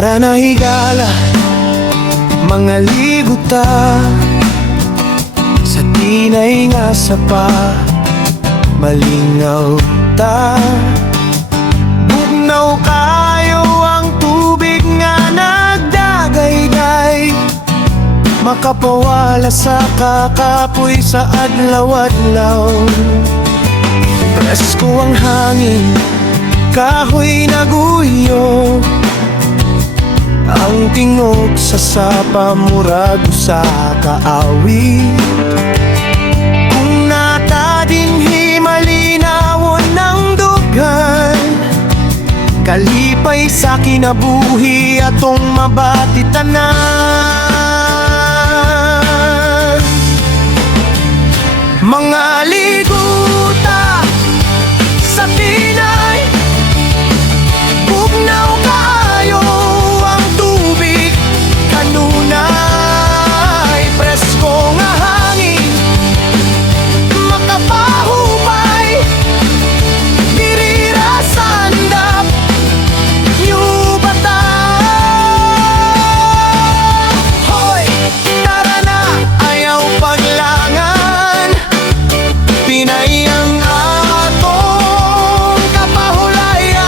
Tara na higala, mga liguta, sa tinay nga sapa, malingaw ta. Bugnaw kayo ang tubig nga nagdagaygay, makapawala sa kakapoy sa adlaw-adlaw. Presko ang hangin, kahoy naguyo, ang tingog sa sapa murag sa kaawit. Kung natading himalinawon ng dugan, kalipay sa kinabuhi atong mabati tanan. Mga liguta sa tinay, bugnaw kaayo ang tubig kanunay. Presko nga hangin, makapahupay, dirira sa andap yu bata. Hoy, tara na, ayaw paglangan, Pinay ang atong kapahulayan.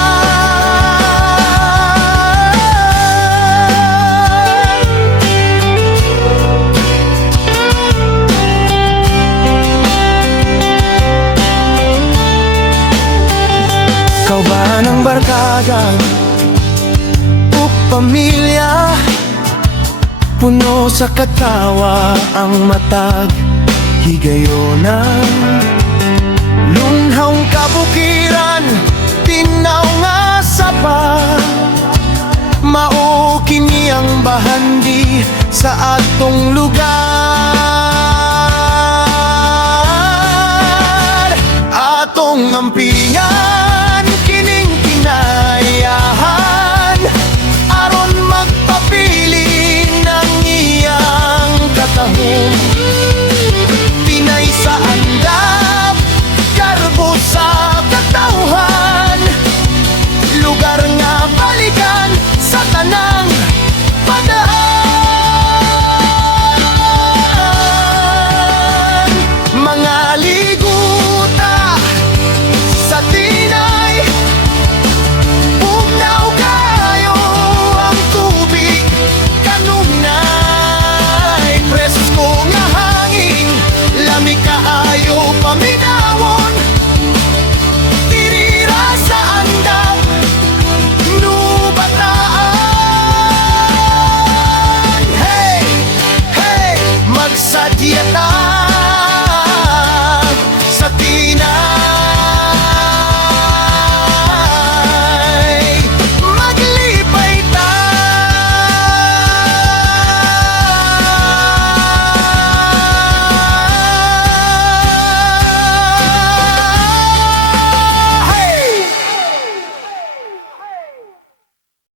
Kauban ang barkada o pamilya, puno sa katawa ang matag higayonan. Lunhawng kabukiran, tinaw nga sapa, mao kini ang bahandi sa atong lugar. Atong ampingan